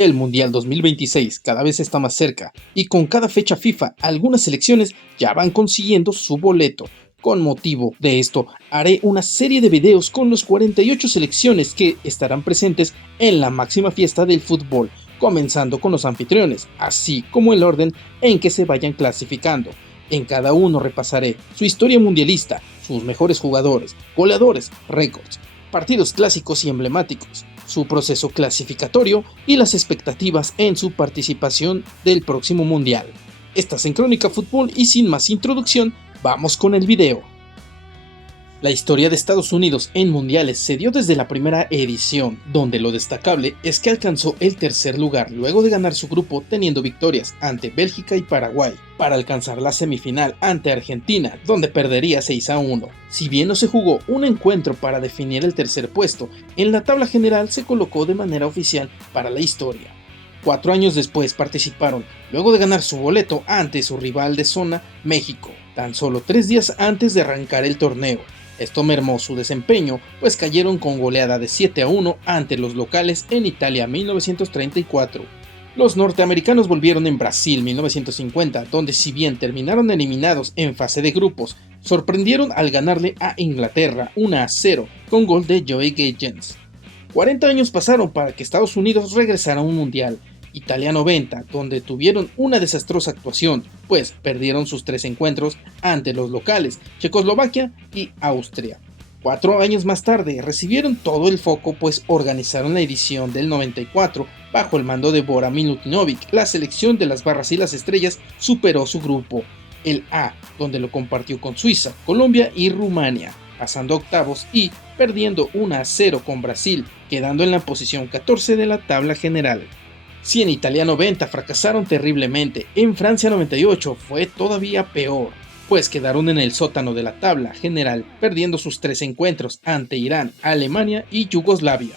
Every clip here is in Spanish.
El Mundial 2026 cada vez está más cerca y con cada fecha FIFA algunas selecciones ya van consiguiendo su boleto. Con motivo de esto haré una serie de videos con los 48 selecciones que estarán presentes en la máxima fiesta del fútbol, comenzando con los anfitriones, así como el orden en que se vayan clasificando. En cada uno repasaré su historia mundialista, sus mejores jugadores, goleadores, récords, partidos clásicos y emblemáticos, su proceso clasificatorio y las expectativas en su participación del próximo mundial. Estás en Crónica Fútbol y sin más introducción, vamos con el video. La historia de Estados Unidos en mundiales se dio desde la primera edición, donde lo destacable es que alcanzó el tercer lugar luego de ganar su grupo teniendo victorias ante Bélgica y Paraguay, para alcanzar la semifinal ante Argentina, donde perdería 6-1. Si bien no se jugó un encuentro para definir el tercer puesto, en la tabla general se colocó de manera oficial para la historia. 4 años después participaron, luego de ganar su boleto ante su rival de zona, México, tan solo 3 días antes de arrancar el torneo. Esto mermó su desempeño, pues cayeron con goleada de 7-1 ante los locales en Italia 1934. Los norteamericanos volvieron en Brasil 1950, donde si bien terminaron eliminados en fase de grupos, sorprendieron al ganarle a Inglaterra 1-0 con gol de Joey Gedgens. 40 años pasaron para que Estados Unidos regresara a un mundial. Italia 90, donde tuvieron una desastrosa actuación, pues perdieron sus 3 encuentros ante los locales, Checoslovaquia y Austria. 4 años más tarde recibieron todo el foco, pues organizaron la edición del 94 bajo el mando de Bora Milutinovic. La selección de las barras y las estrellas superó su grupo, el A, donde lo compartió con Suiza, Colombia y Rumania, pasando a octavos y perdiendo 1-0 con Brasil, quedando en la posición 14 de la tabla general. Si en Italia 90 fracasaron terriblemente, en Francia 98 fue todavía peor, pues quedaron en el sótano de la tabla general, perdiendo sus 3 encuentros ante Irán, Alemania y Yugoslavia.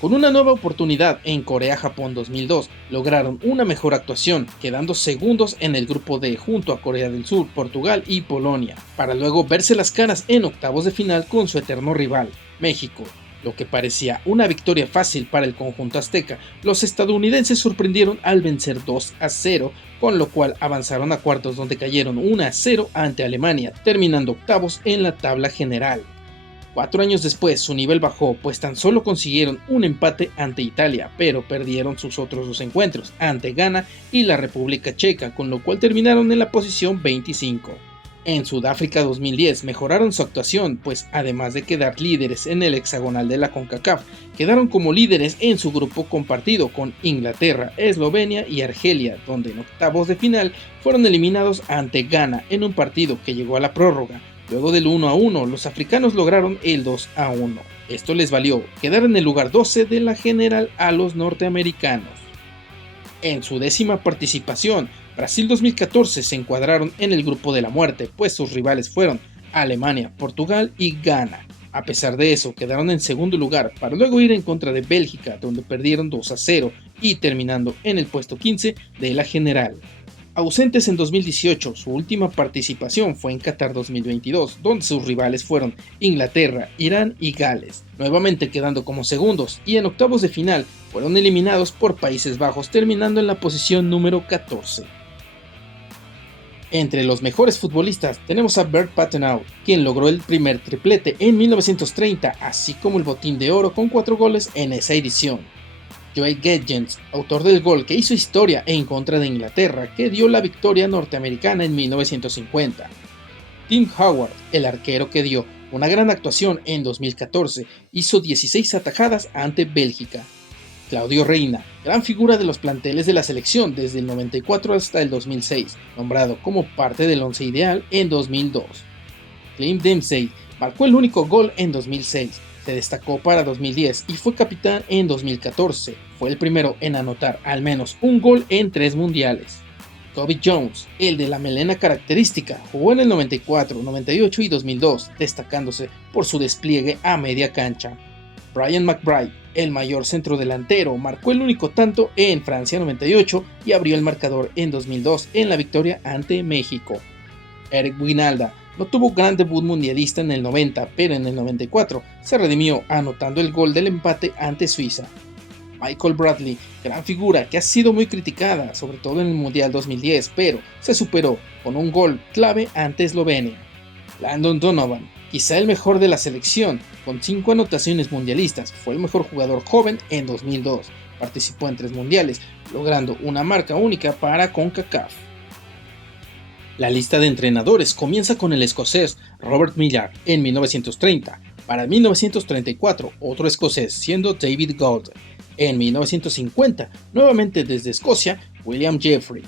Con una nueva oportunidad en Corea-Japón 2002, lograron una mejor actuación, quedando segundos en el grupo D junto a Corea del Sur, Portugal y Polonia, para luego verse las caras en octavos de final con su eterno rival, México. Lo que parecía una victoria fácil para el conjunto azteca, los estadounidenses sorprendieron al vencer 2-0, con lo cual avanzaron a cuartos donde cayeron 1-0 ante Alemania, terminando octavos en la tabla general. 4 años después su nivel bajó, pues tan solo consiguieron un empate ante Italia, pero perdieron sus otros 2 encuentros ante Ghana y la República Checa, con lo cual terminaron en la posición 25. En Sudáfrica 2010 mejoraron su actuación, pues además de quedar líderes en el hexagonal de la CONCACAF, quedaron como líderes en su grupo compartido con Inglaterra, Eslovenia y Argelia, donde en octavos de final fueron eliminados ante Ghana en un partido que llegó a la prórroga. Luego del 1-1, los africanos lograron el 2-1. Esto les valió quedar en el lugar 12 de la general a los norteamericanos. En su 10ª participación, Brasil 2014 se encuadraron en el grupo de la muerte, pues sus rivales fueron Alemania, Portugal y Ghana. A pesar de eso, quedaron en segundo lugar para luego ir en contra de Bélgica, donde perdieron 2-0 y terminando en el puesto 15 de la general. Ausentes en 2018, su última participación fue en Qatar 2022, donde sus rivales fueron Inglaterra, Irán y Gales, nuevamente quedando como segundos, y en octavos de final fueron eliminados por Países Bajos, terminando en la posición número 14. Entre los mejores futbolistas tenemos a Bert Patenaude, quien logró el primer triplete en 1930, así como el botín de oro con 4 goles en esa edición. Joey Gedgens, autor del gol que hizo historia en contra de Inglaterra, que dio la victoria norteamericana en 1950. Tim Howard, el arquero que dio una gran actuación en 2014, hizo 16 atajadas ante Bélgica. Claudio Reina, gran figura de los planteles de la selección desde el 94 hasta el 2006, nombrado como parte del once ideal en 2002. Clint Dempsey marcó el único gol en 2006, se destacó para 2010 y fue capitán en 2014, fue el primero en anotar al menos un gol en 3 mundiales. Cobi Jones, el de la melena característica, jugó en el 94, 98 y 2002, destacándose por su despliegue a media cancha. Brian McBride, el mayor centrodelantero, marcó el único tanto en Francia 98 y abrió el marcador en 2002 en la victoria ante México. Eric Wynalda no tuvo gran debut mundialista en el 90, pero en el 94 se redimió anotando el gol del empate ante Suiza. Michael Bradley, gran figura que ha sido muy criticada, sobre todo en el Mundial 2010, pero se superó con un gol clave ante Eslovenia. Landon Donovan, quizá el mejor de la selección, con 5 anotaciones mundialistas, fue el mejor jugador joven en 2002, participó en 3 mundiales, logrando una marca única para CONCACAF. La lista de entrenadores comienza con el escocés Robert Millar en 1930, para 1934 otro escocés siendo David Gold, en 1950 nuevamente desde Escocia William Jeffrey.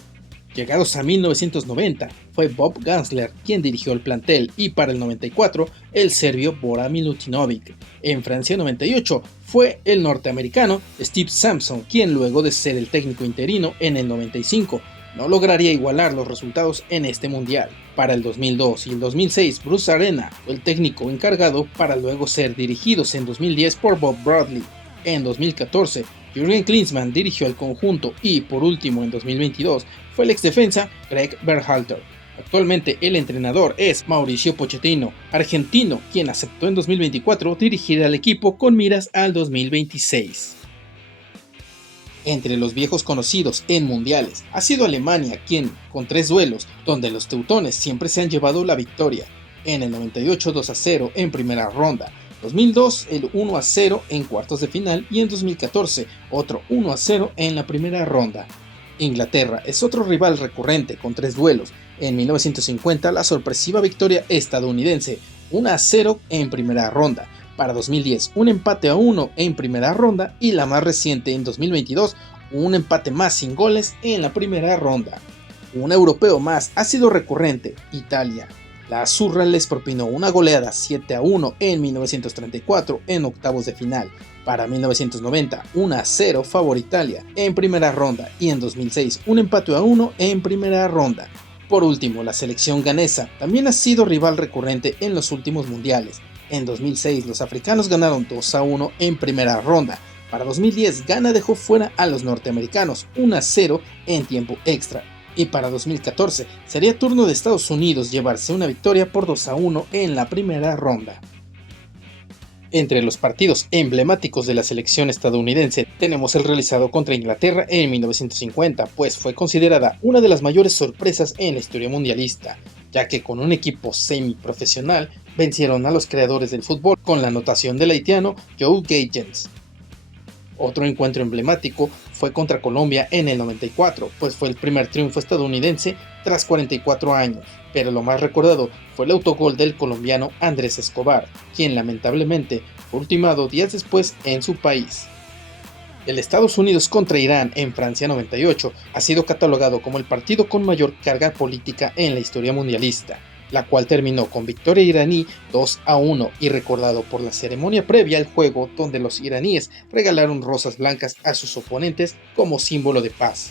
Llegados a 1990 fue Bob Gansler quien dirigió el plantel y para el 94 el serbio Bora Milutinovic. En Francia 98 fue el norteamericano Steve Sampson quien luego de ser el técnico interino en el 95 no lograría igualar los resultados en este mundial. Para el 2002 y el 2006 Bruce Arena fue el técnico encargado para luego ser dirigidos en 2010 por Bob Bradley. En 2014 Jürgen Klinsmann dirigió el conjunto y por último en 2022 fue el exdefensa Greg Berhalter. Actualmente el entrenador es Mauricio Pochettino, argentino, quien aceptó en 2024 dirigir al equipo con miras al 2026. Entre los viejos conocidos en mundiales ha sido Alemania quien, con 3 duelos, donde los teutones siempre se han llevado la victoria. En el 98 2-0 en primera ronda, 2002 el 1-0 en cuartos de final y en 2014 otro 1-0 en la primera ronda. Inglaterra es otro rival recurrente con 3 duelos. En 1950 la sorpresiva victoria estadounidense 1-0 en primera ronda. Para 2010 un empate a 1 en primera ronda y la más reciente en 2022 un empate más sin goles en la primera ronda. Un europeo más ha sido recurrente, Italia. La Azzurra les propinó una goleada 7-1 en 1934 en octavos de final. Para 1990 1-0 favor Italia en primera ronda y en 2006 un empate a 1 en primera ronda. Por último, la selección ganesa también ha sido rival recurrente en los últimos mundiales. En 2006 los africanos ganaron 2-1 en primera ronda. Para 2010 Ghana dejó fuera a los norteamericanos 1-0 en tiempo extra. Y para 2014 sería turno de Estados Unidos llevarse una victoria por 2-1 en la primera ronda. Entre los partidos emblemáticos de la selección estadounidense tenemos el realizado contra Inglaterra en 1950, pues fue considerada una de las mayores sorpresas en la historia mundialista, ya que con un equipo semiprofesional vencieron a los creadores del fútbol con la anotación del haitiano Joe Gagens. Otro encuentro emblemático fue contra Colombia en el 94, pues fue el primer triunfo estadounidense tras 44 años, pero lo más recordado fue el autogol del colombiano Andrés Escobar, quien lamentablemente fue ultimado días después en su país. El Estados Unidos contra Irán en Francia 98 ha sido catalogado como el partido con mayor carga política en la historia mundialista, la cual terminó con victoria iraní 2-1 y recordado por la ceremonia previa al juego donde los iraníes regalaron rosas blancas a sus oponentes como símbolo de paz.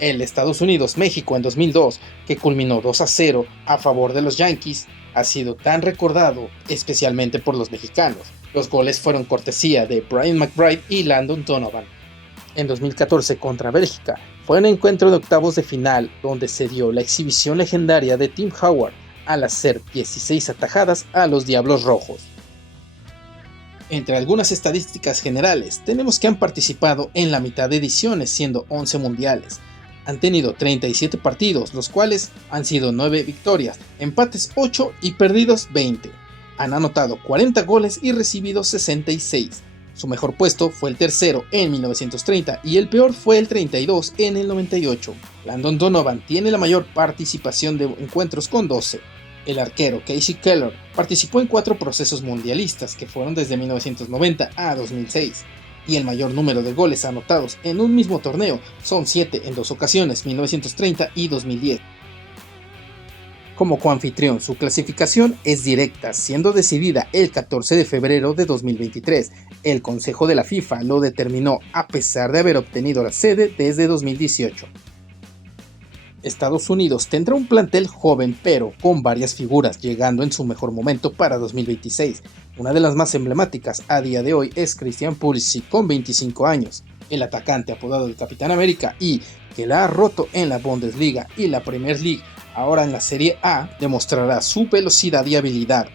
El Estados Unidos-México en 2002, que culminó 2-0 a favor de los Yankees, ha sido tan recordado especialmente por los mexicanos. Los goles fueron cortesía de Brian McBride y Landon Donovan. En 2014 contra Bélgica fue un encuentro de octavos de final donde se dio la exhibición legendaria de Tim Howard al hacer 16 atajadas a los Diablos Rojos. Entre algunas estadísticas generales tenemos que han participado en la mitad de ediciones siendo 11 mundiales. Han tenido 37 partidos, los cuales han sido 9 victorias, empates 8 y perdidos 20. Han anotado 40 goles y recibido 66. Su mejor puesto fue el tercero en 1930 y el peor fue el 32 en el 98. Landon Donovan tiene la mayor participación de encuentros con 12. El arquero Casey Keller participó en 4 procesos mundialistas que fueron desde 1990 a 2006. Y el mayor número de goles anotados en un mismo torneo son 7 en 2 ocasiones, 1930 y 2010. Como coanfitrión, su clasificación es directa, siendo decidida el 14 de febrero de 2023. El Consejo de la FIFA lo determinó a pesar de haber obtenido la sede desde 2018. Estados Unidos tendrá un plantel joven pero con varias figuras, llegando en su mejor momento para 2026. Una de las más emblemáticas a día de hoy es Christian Pulisic con 25 años, el atacante apodado el Capitán América y que la ha roto en la Bundesliga y la Premier League, ahora en la Serie A demostrará su velocidad y habilidad.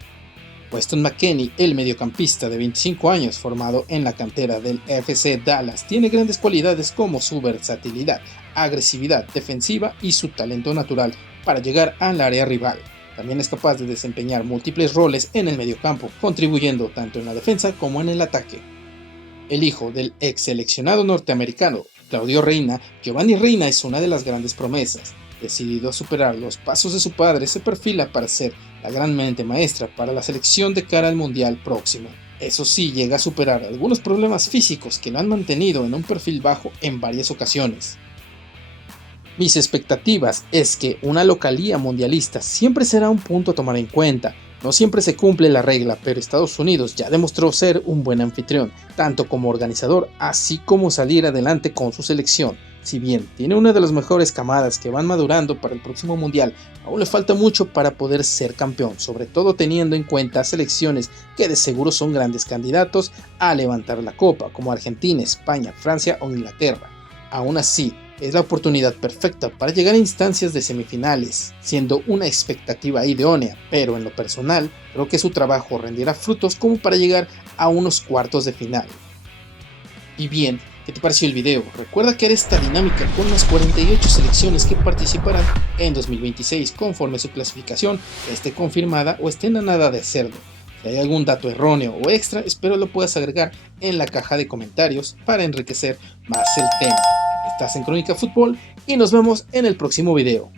Weston McKennie, el mediocampista de 25 años formado en la cantera del FC Dallas, tiene grandes cualidades como su versatilidad, agresividad defensiva y su talento natural para llegar al área rival. También es capaz de desempeñar múltiples roles en el mediocampo, contribuyendo tanto en la defensa como en el ataque. El hijo del ex seleccionado norteamericano, Claudio Reyna, Giovanni Reyna, es una de las grandes promesas. Decidido a superar los pasos de su padre, se perfila para ser la gran mente maestra para la selección de cara al Mundial próximo. Eso sí, llega a superar algunos problemas físicos que lo han mantenido en un perfil bajo en varias ocasiones. Mis expectativas es que una localía mundialista siempre será un punto a tomar en cuenta. No siempre se cumple la regla, pero Estados Unidos ya demostró ser un buen anfitrión, tanto como organizador, así como salir adelante con su selección. Si bien tiene una de las mejores camadas que van madurando para el próximo mundial, aún le falta mucho para poder ser campeón, sobre todo teniendo en cuenta selecciones que de seguro son grandes candidatos a levantar la copa, como Argentina, España, Francia o Inglaterra. Aún así, es la oportunidad perfecta para llegar a instancias de semifinales, siendo una expectativa idónea, pero en lo personal, creo que su trabajo rendirá frutos como para llegar a unos cuartos de final. Y bien, ¿qué te pareció el video? Recuerda que haré esta dinámica con las 48 selecciones que participarán en 2026 conforme su clasificación esté confirmada o estén a nada de hacerlo. Si hay algún dato erróneo o extra, espero lo puedas agregar en la caja de comentarios para enriquecer más el tema. Estás en Crónica Fútbol y nos vemos en el próximo video.